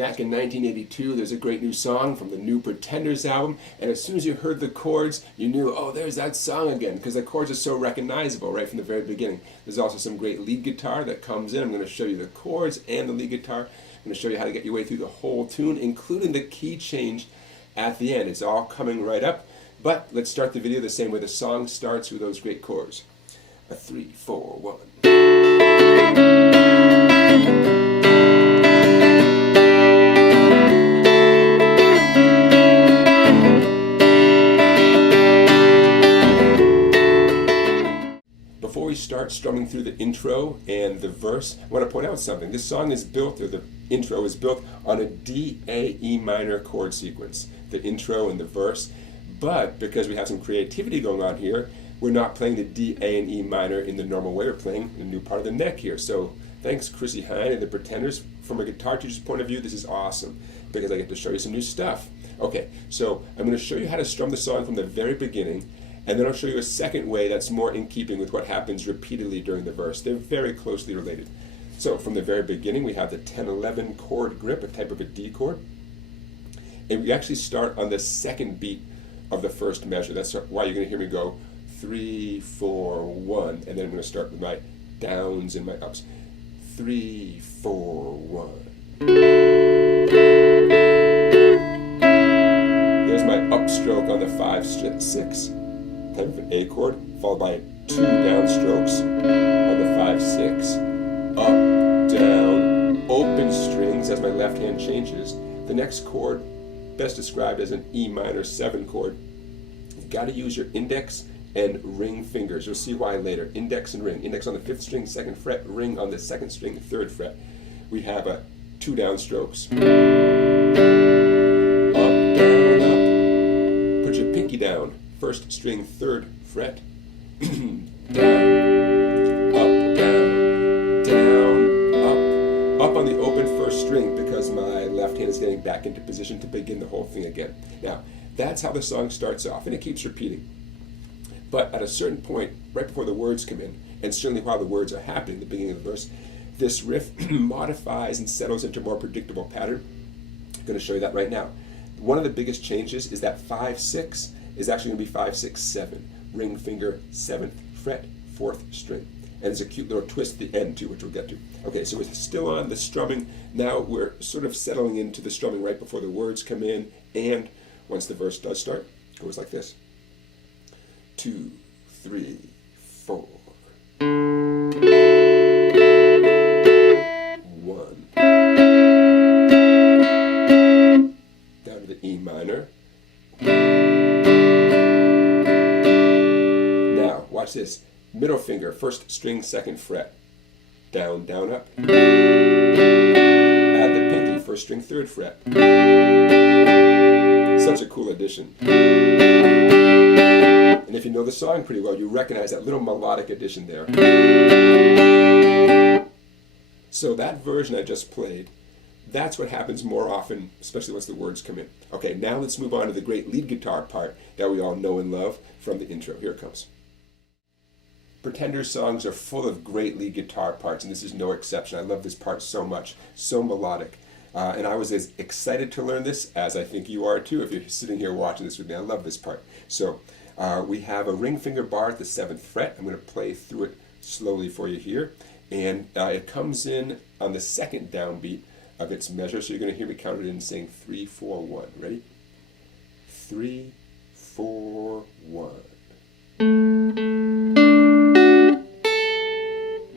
Back in 1982, there's a great new song from the new Pretenders album, and as soon as you heard the chords, you knew, oh, there's that song again, because the chords are so recognizable right from the very beginning. There's also some great lead guitar that comes in. I'm going to show you the chords and the lead guitar. I'm going to show you how to get your way through the whole tune, including the key change at the end. It's all coming right up, but let's start the video the same way the song starts with those great chords. A 3, 4, 1. Before we start strumming through the intro and the verse, I want to point out something. This song is built, or the intro is built, on a D, A, E minor chord sequence, the intro and the verse. But because we have some creativity going on here, we're not playing the D, A, and E minor in the normal way. We're playing the new part of the neck here. So thanks, Chrissy Hine and the Pretenders. From a guitar teacher's point of view, this is awesome because I get to show you some new stuff. Okay, so I'm going to show you how to strum the song from the very beginning, and then I'll show you a second way that's more in keeping with what happens repeatedly during the verse. They're very closely related. So from the very beginning, we have the 10-11 chord grip, a type of a D chord. And we actually start on the second beat of the first measure. That's why you're going to hear me go 3, 4, 1. And then I'm going to start with my downs and my ups. 3, 4, 1. There's my upstroke on the 5, 6. Type of an A chord, followed by 2 downstrokes on the 5, 6. Up, down, open strings as my left hand changes. The next chord, best described as an E minor 7 chord. You've got to use your index and ring fingers. You'll see why later. Index and ring. Index on the 5th string, 2nd fret, ring on the 2nd string, 3rd fret. We have 2 downstrokes. Up, down, up. Put your pinky down. 1st string, 3rd fret. Down, up, down, up on the open 1st string because my left hand is getting back into position to begin the whole thing again. Now, that's how the song starts off, and it keeps repeating. But at a certain point, right before the words come in, and certainly while the words are happening at the beginning of the verse, this riff modifies and settles into a more predictable pattern. I'm going to show you that right now. One of the biggest changes is that 5, 6 is actually going to be 5, 6, 7. Ring finger, 7th fret, 4th string. And there's a cute little twist at the end too, which we'll get to. Okay, so we're still on the strumming. Now we're sort of settling into the strumming right before the words come in, and once the verse does start, it goes like this. 2, 3, 4. 1. Down to the E minor. Now, watch this. Middle finger, 1st string, 2nd fret. Down, down, up. Add the pinky, 1st string, 3rd fret. Such a cool addition. And if you know the song pretty well, you recognize that little melodic addition there. So that version I just played, that's what happens more often, especially once the words come in. Okay, now let's move on to the great lead guitar part that we all know and love from the intro. Here it comes. Pretenders songs are full of great lead guitar parts, and this is no exception. I love this part so much, so melodic. And I was as excited to learn this as I think you are too if you're sitting here watching this with me. I love this part. So we have a ring finger bar at the 7th fret. I'm going to play through it slowly for you here. And it comes in on the 2nd downbeat of its measure. So you're going to hear me count it in saying 3, 4, 1. Ready? 3, 4, 1.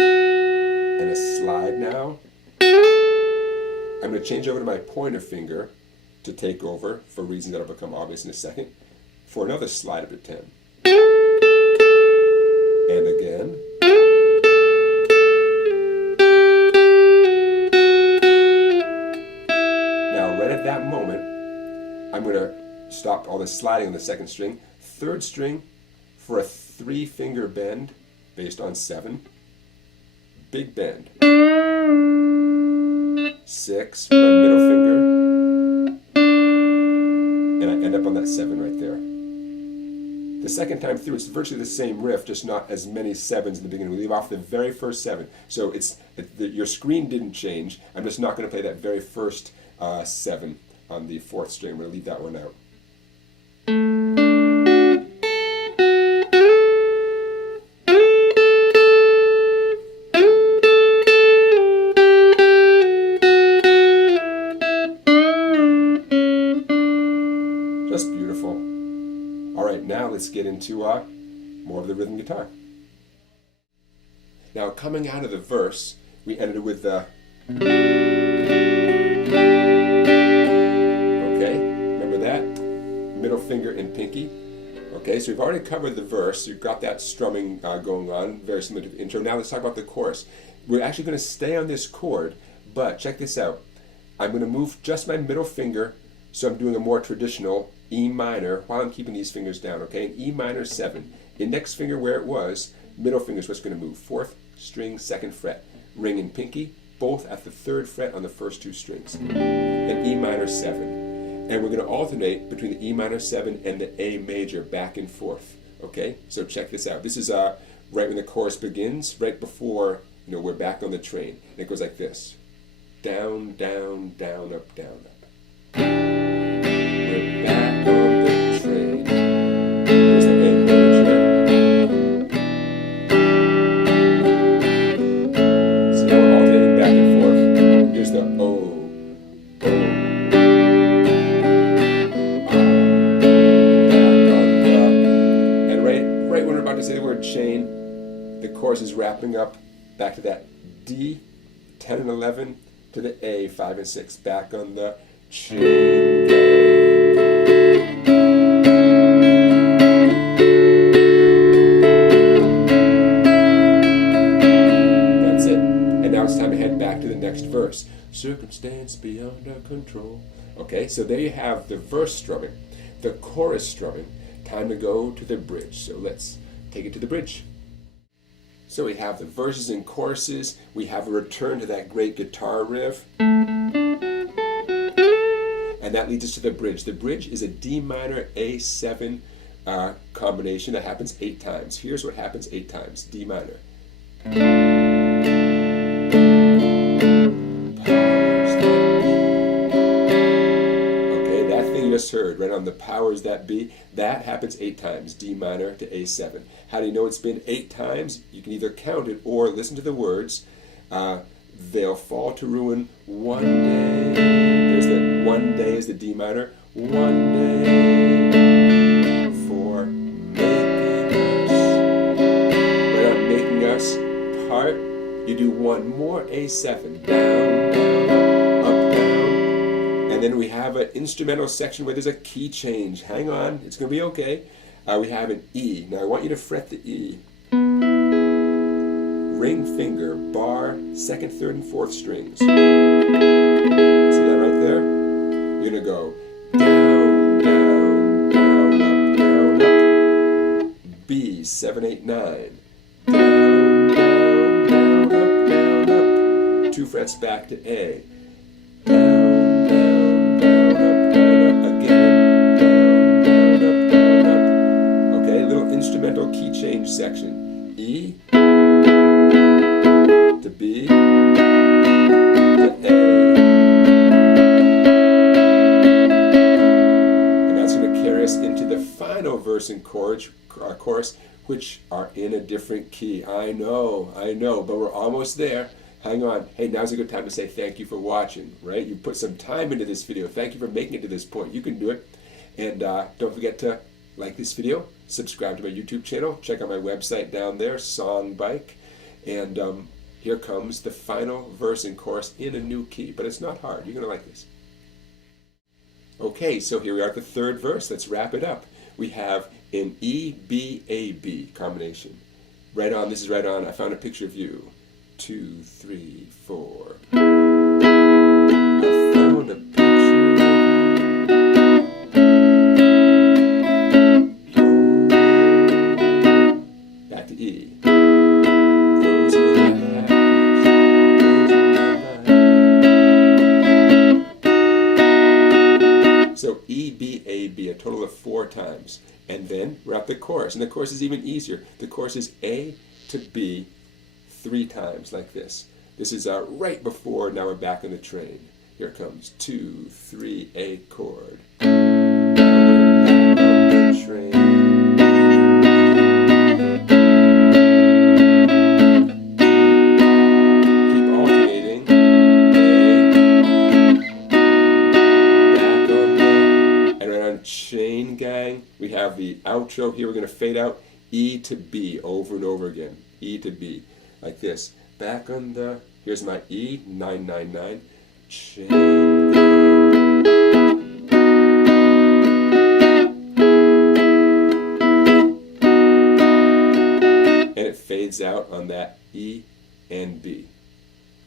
And a slide now. I'm going to change over to my pointer finger to take over for reasons that will become obvious in a second for another slide up to 10. And again. Now, right at that moment, I'm going to stop all the sliding on the 2nd string. 3rd string for a 3-finger bend based on 7. Big bend. 6 for my middle finger. And I end up on that 7 right there. The second time through, it's virtually the same riff, just not as many 7s in the beginning. We leave off the very first 7. So your screen didn't change. I'm just not going to play that very first 7 on the 4th string. I'm going to leave that one out. Just beautiful. All right, now let's get into more of the rhythm guitar. Now, coming out of the verse, we ended with the. Okay, remember that? Middle finger and pinky. Okay, so we've already covered the verse. You've got that strumming going on, very similar to the intro. Now let's talk about the chorus. We're actually going to stay on this chord, but check this out. I'm going to move just my middle finger, so I'm doing a more traditional E minor while I'm keeping these fingers down, okay? An E minor 7. Index finger where it was, middle finger is what's going to move. 4th string, 2nd fret. Ring and pinky, both at the 3rd fret on the first 2 strings. An E minor 7. And we're going to alternate between the E minor 7 and the A major, back and forth, okay? So check this out. This is right when the chorus begins, right before, we're back on the train. And it goes like this. Down, down, down, up, down, up. We're back on the train. Here's the A major. See how we're alternating back and forth? Here's the O. O. Back on the. And right when we're about to say the word chain, the chorus is wrapping up back to that D, 10 and 11, to the A, 5 and 6, back on the chain gang. That's it. And now it's time to head back to the next verse. Circumstance beyond our control. Okay, so there you have the verse strumming, the chorus strumming. Time to go to the bridge. So let's take it to the bridge. So we have the verses and choruses. We have a return to that great guitar riff. And that leads us to the bridge. The bridge is a D minor A7 combination that happens 8 times. Here's what happens 8 times. D minor. Okay, that thing you just heard, right on the powers that be, that happens 8 times. D minor to A7. How do you know it's been 8 times? You can either count it or listen to the words. They'll fall to ruin one day. There's the one day is the D minor. One day for making us. Right on making us part, you do one more A7. Down, down, up, down. And then we have an instrumental section where there's a key change. Hang on, it's going to be okay. We have an E. Now I want you to fret the E. Ring finger, bar, 2nd, 3rd, and 4th strings. See that right there? You're going to go down, down, down, up, down, up. B, 7, 8, 9. Down, down, down, up, down, up. 2 frets back to A. Down, down, down, up, again. Down, down, up, down, up. Okay, little instrumental key change section. E to B to A. And that's going to carry us into the final verse and chorus, which are in a different key. I know, but we're almost there. Hang on. Hey, now's a good time to say thank you for watching, right? You put some time into this video. Thank you for making it to this point. You can do it. And don't forget to like this video, subscribe to my YouTube channel, check out my website down there, Song Bike. And here comes the final verse and chorus in a new key, but it's not hard. You're going to like this. Okay, so here we are at the 3rd verse. Let's wrap it up. We have an E, B, A, B combination. Right on, this is right on. I found a picture of you. 2, 3, 4. I found a picture of you. Back to E. Those were the happiest days of my life. So E, B, A, B, a total of 4 times. And then we're at the chorus. And the chorus is even easier. The chorus is A to B 3 times like this. This is right before Now We're Back on the Train. Here comes 2, 3, A chord. Now we're back on the train. Keep alternating. A. Back on the. And right on chain gang, we have the outro here. We're going to fade out E to B over and over again. E to B. Like this. Back on the. Here's my E, 999. Chain gang. And it fades out on that E and B.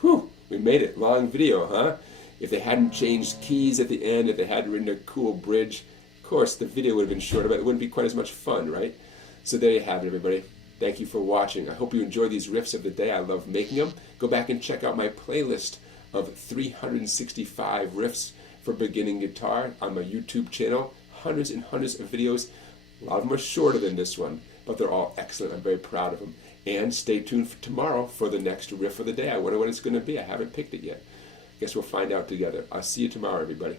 Whew, we made it. Long video, huh? If they hadn't changed keys at the end, if they hadn't written a cool bridge, of course the video would have been shorter, but it wouldn't be quite as much fun, right? So there you have it, everybody. Thank you for watching. I hope you enjoy these riffs of the day. I love making them. Go back and check out my playlist of 365 riffs for beginning guitar on my YouTube channel. Hundreds and hundreds of videos. A lot of them are shorter than this one, but they're all excellent. I'm very proud of them. And stay tuned for tomorrow for the next riff of the day. I wonder what it's going to be. I haven't picked it yet. Guess we'll find out together. I'll see you tomorrow, everybody.